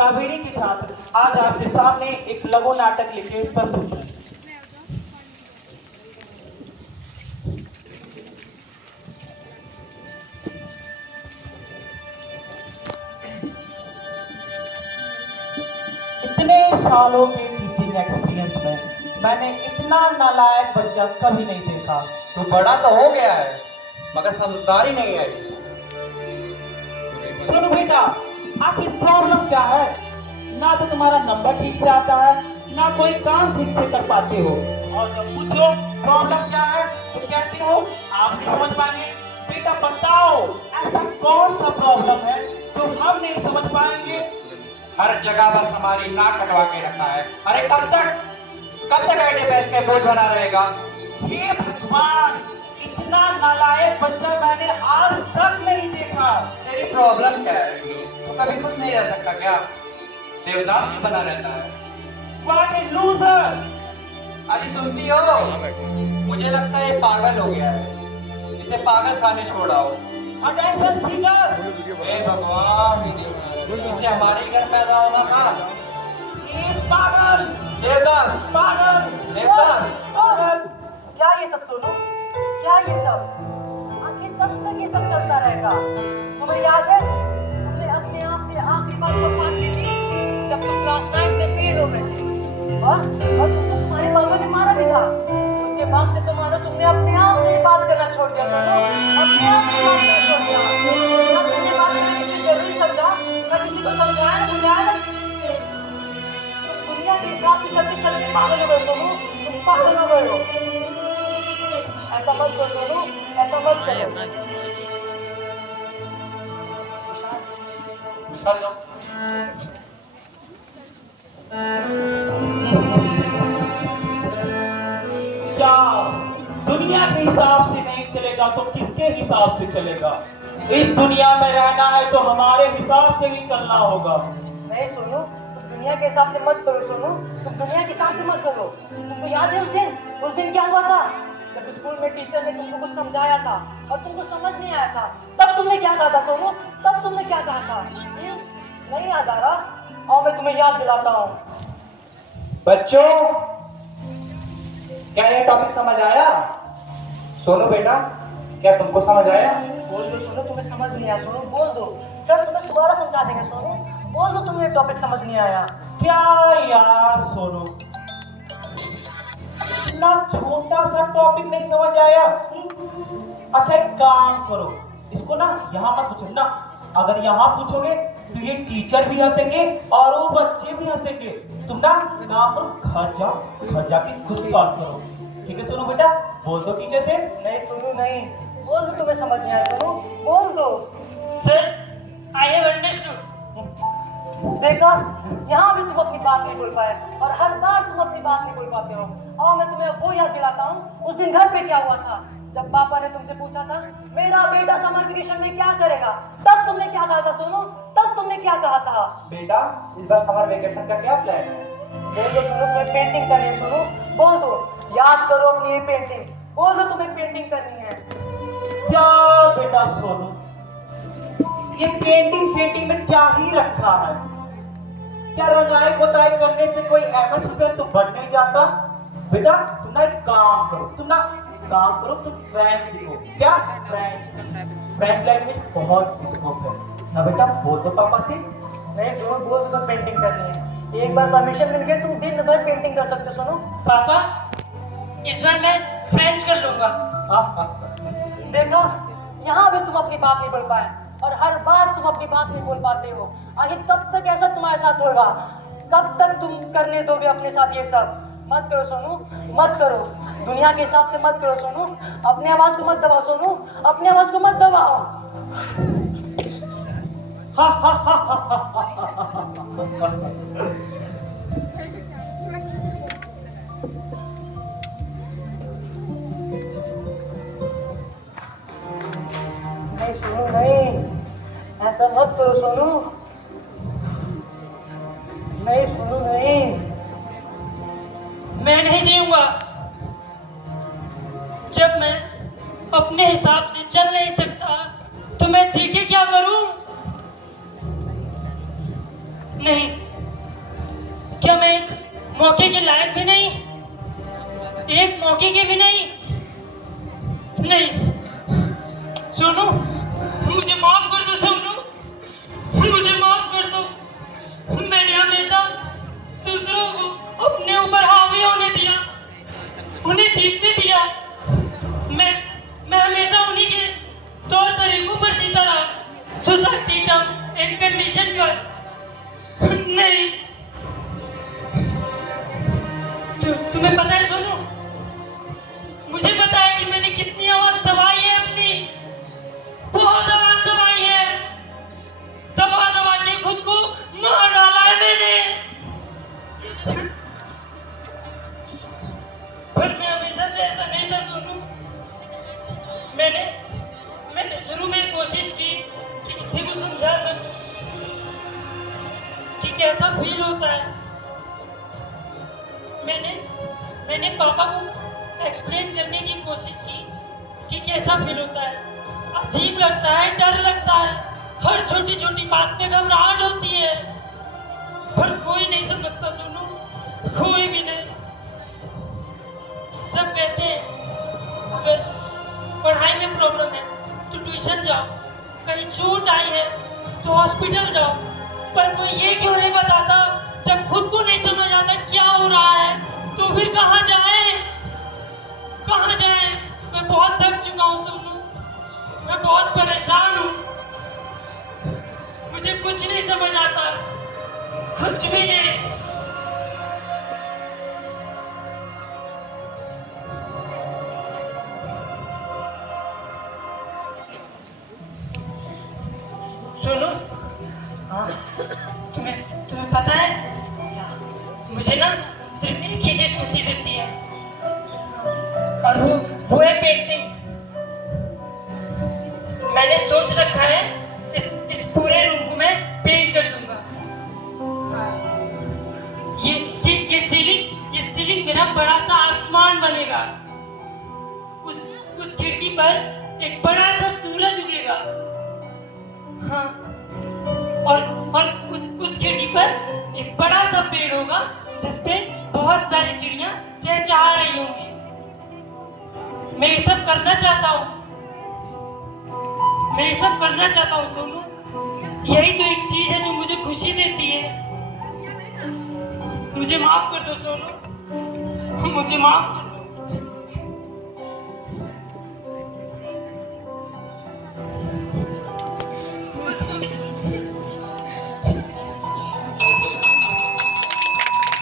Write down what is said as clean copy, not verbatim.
कावेरी के साथ आज आपके सामने एक लघु नाटक लिखे प्रस्तुत है। इतने सालों के टीचिंग एक्सपीरियंस में मैंने इतना नालायक बच्चा कभी नहीं देखा। तू बड़ा तो हो गया है मगर समझदारी नहीं आई। सुनो बेटा, आखिर प्रॉब्लम क्या है? ना तो तुम्हारा नंबर ठीक से आता है, ना कोई काम ठीक से कर पाते हो, और जब पूछो प्रॉब्लम क्या है तो कहते हो आप नहीं समझ पाएंगे। बेटा बताओ, ऐसा कौन सा प्रॉब्लम है जो हम नहीं समझ पाएंगे? हर जगह बस हमारी नाक कटवा के रखा है। अरे कब तक एटेंडेंस के बोझ बना रहेगा? हे भगवान, इतना नालायक बच्चा मैंने आज तक नहीं देखा। तेरी प्रॉब्लम क्या है? तू कभी खुश नहीं रह सकता क्या? देवदास क्यों बना रहता है? What a loser! अरे सुनती हो? मुझे लगता है ये पागल हो गया है। इसे पागल खाने छोड़ाओ। Attention seeker! हे भगवान, इसे हमारे ही घर पैदा होना था। ये पागल! देवदास! पागल! देवदास! पागल! क्या ये सब सुनो? क्या ये सब? आखिर कब तक ये सब चलता रहेगा? तुम्हें याद है तुमने अपने आप से आखिरी बार कब बात की थी? जब तुम क्लास 9 में फेल हो गए थे और तुमको तुम्हारे पापा ने मारा भी था। उसके बाद से तुम्हारा तुमने अपने आप से ही बात करना छोड़ दिया। सुनो, अपने आप से बात करना छोड़ दिया। ना तुमने बात करना किसी जरूरी समझा, ना किसी को समझाया ना बुझाया ना। तुम दुनिया के हिसाब से चलते चलते पागल हो गए। सुनो, तुम पागल हो गए हो। ऐसा मत करो सोनू, ऐसा मत करो। विशाल जाओ। क्या दुनिया के हिसाब से नहीं चलेगा तो किसके हिसाब से चलेगा? इस दुनिया में रहना है तो हमारे हिसाब से ही चलना होगा। नहीं सोनू, तुम दुनिया के हिसाब से मत करो। सोनू, तुम दुनिया के हिसाब से मत करो। तुमको याद है उस दिन क्या हुआ था? जब स्कूल में टीचर ने तुमको कुछ समझाया था और तुमको समझ नहीं आया था, तब तुमने क्या कहा था? सोनू, तब तुमने क्या कहा था? नहीं याद आ रहा? और मैं तुम्हें याद दिलाता हूँ। बच्चों, क्या ये टॉपिक समझ आया? सोनू बेटा, क्या तुमको समझ आया? बोल दो सोनू, तुम्हें समझ नहीं आया। सोनू बोल दो, सर तुम्हें दोबारा समझा देंगे। सोनू बोल दो, तुम्हें टॉपिक समझ नहीं आया। क्या यार सोनू, इतना छोटा सा टॉपिक नहीं समझ आया? अच्छा एक काम करो, इसको ना यहाँ मत पूछो ना। अगर यहाँ पूछोगे तो ये टीचर भी हंसेंगे और वो बच्चे भी हंसेंगे। तुम ना काम करो, घर जाके खुद सॉल्व करो। ठीक है सोनू बेटा, बोल दो टीचर से। नहीं सोनू नहीं, बोल दो, तुम्हें समझ नहीं आया। सोनू बोल दो। Sir, I have understood. देखा, यहाँ भी तुम अपनी बात नहीं बोल पाए और हर बार तुम अपनी बात नहीं बोल पाते हो। और मैं तुम्हें वो याद दिलाता हूँ, उस दिन घर पे क्या हुआ था जब पापा ने तुमसे पूछा था मेरा बेटा समर वेकेशन में क्या करेगा? तब तुमने क्या कहा था? सोनू, तब तुमने क्या कहा था? बेटा, इस बार समर वेकेशन का क्या प्लान है? बोल दो सोनू, तुम्हें पेंटिंग करनी है। सोनू बोल दो, याद करो अपनी ये पेंटिंग। बोल दो तुम्हें पेंटिंग करनी है। क्या बेटा सोनू, ये पेंटिंग सेटिंग में क्या ही रखा है? क्या रंगाई पोताई करने से कोई एमएस हुसैन तो बन नहीं जाता? बेटा तुम ना एक काम करो, तुम फ्रेंच सीखो। क्या? फ्रेंच लैंग्वेज बहुत स्कोप है ना बेटा, बोल दो पापा से। नहीं सोनू, बोल दो पेंटिंग करनी है। एक बार परमिशन मिल गई, तुम दिन भर पेंटिंग कर सकते हो। सोनू पापा, इस बार मैं फ्रेंच कर लूंगा। देखा, यहाँ भी तुम अपनी बात नहीं बोल पाए और हर बार तुम अपनी बात नहीं बोल पाते हो। आखिर कब तक ऐसा तुम्हारे साथ होगा? कब तक तुम करने दोगे अपने साथ ये सब? मत करो सोनू, मत करो। दुनिया के हिसाब से मत करो सोनू। अपने आवाज को मत दबाओ सोनू, अपने आवाज को मत दबाओ। नहीं सोनू नहीं, ऐसा मत करो सोनू। नहीं सोनू नहीं। मैं नहीं जीऊंगा। जब मैं अपने हिसाब से चल नहीं सकता तो मैं जी के क्या करूं? नहीं, क्या मैं एक मौके के लायक भी नहीं? एक मौके के भी नहीं? नहीं सोनू, मुझे माफ कर दो सोनू, मुझे माफ कर दो। मैंने हमेशा दूसरों को अपने ऊपर हावी होने दिया, उन्हें जीतने दिया। मैं हमेशा उन्हीं के तौर तरीकों पर जीता रहा, सोसाइटी टर्म एंड कंडीशन पर नहीं। तुम्हें पता है सोनू, मुझे पता है कि मैंने कितनी आवाज दबाई है अपनी, बहुत आवाज दबाई है, दबा दबा के खुद को मार डाला है मैंने। पर मैं हमेशा से ऐसा नहीं था सोनू। मैंने शुरू में कोशिश की कि किसी को समझा सकूं कि कैसा फील होता है। मैंने पापा को एक्सप्लेन करने की कोशिश की कि कैसा फील होता है। अजीब लगता है, डर लगता है, हर छोटी छोटी बात पे घबराहट होती है, पर कोई नहीं समझता सोनू, कोई भी नहीं। सब कहते हैं अगर पढ़ाई में प्रॉब्लम है तो ट्यूशन जाओ, कहीं चोट आई है तो हॉस्पिटल जाओ, पर कोई ये क्यों नहीं बताता जब खुद को नहीं समझ आता क्या हो रहा है तो फिर कहाँ जाए, कहाँ जाए। मैं बहुत थक चुका हूँ सोनू, मैं बहुत परेशान हूँ, मुझे कुछ नहीं समझ आता, कुछ भी नहीं। सोनू, हाँ, तुम्हें पता है मुझे ना सिर्फ एक ही चीज खुशी देती है, और वो है पेंटिंग। मैंने सोच रखा है इस पूरे रूम को मैं पेंट कर दूंगा। ये सीलिंग मेरा बड़ा सा आसमान बनेगा। उस खिड़की पर एक बड़ा सा सूरज उगेगा। हाँ, और उस खिड़की पर एक बड़ा सा पेड़ होगा जिसपे बहुत सारी चिड़ियां चहचहा रही होंगी। मैं ये सब करना चाहता हूँ, मैं ये सब करना चाहता हूँ सोनू। यही तो एक चीज है जो मुझे खुशी देती है। मुझे माफ कर दो सोनू, मुझे माफ